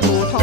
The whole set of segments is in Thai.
大肚。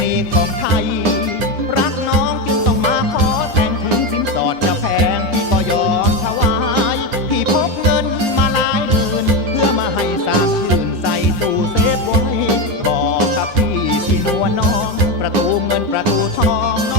น่ของไทย รักน้องจึงต้องมาขอแต่งถึงสินสอดจะแพงพี่ก็ยอมถวาย พี่พกเงินมาหลายหมื่น เพื่อมาให้สามคืนใส่ตู้เซฟไว้ บอกกับพี่ที่นวน้อง ประตูเงินประตูทอง